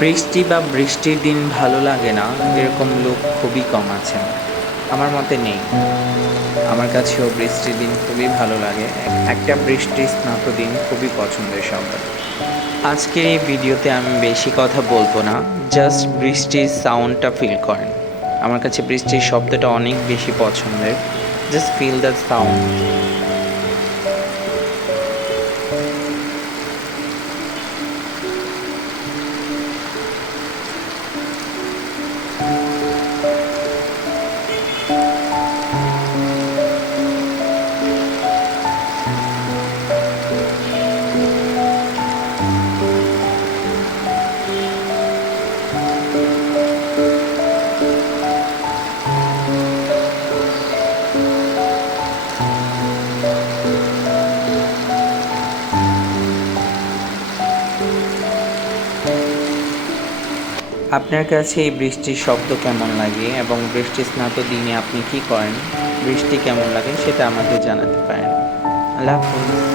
বৃষ্টি বা বৃষ্টির দিন ভালো লাগে না এরকম লোক খুবই কম আছেন। আমার মতে নেই। আমার কাছেও বৃষ্টির দিন খুবই ভালো লাগে। একটা বৃষ্টি স্নাত দিন খুবই পছন্দের সবার। আজকের এই ভিডিওতে আমি বেশি কথা বলবো না, জাস্ট বৃষ্টির সাউন্ডটা ফিল করেন। আমার কাছে বৃষ্টির শব্দটা অনেক বেশি পছন্দের। Just feel the sound. আপনার কাছে এই বৃষ্টির শব্দ কেমন লাগে এবং বৃষ্টি স্নাত দিনে আপনি কি করেন? বৃষ্টি কেমন লাগে সেটা আমাকে জানাতে পারেন। আল্লাহ হাফেজ।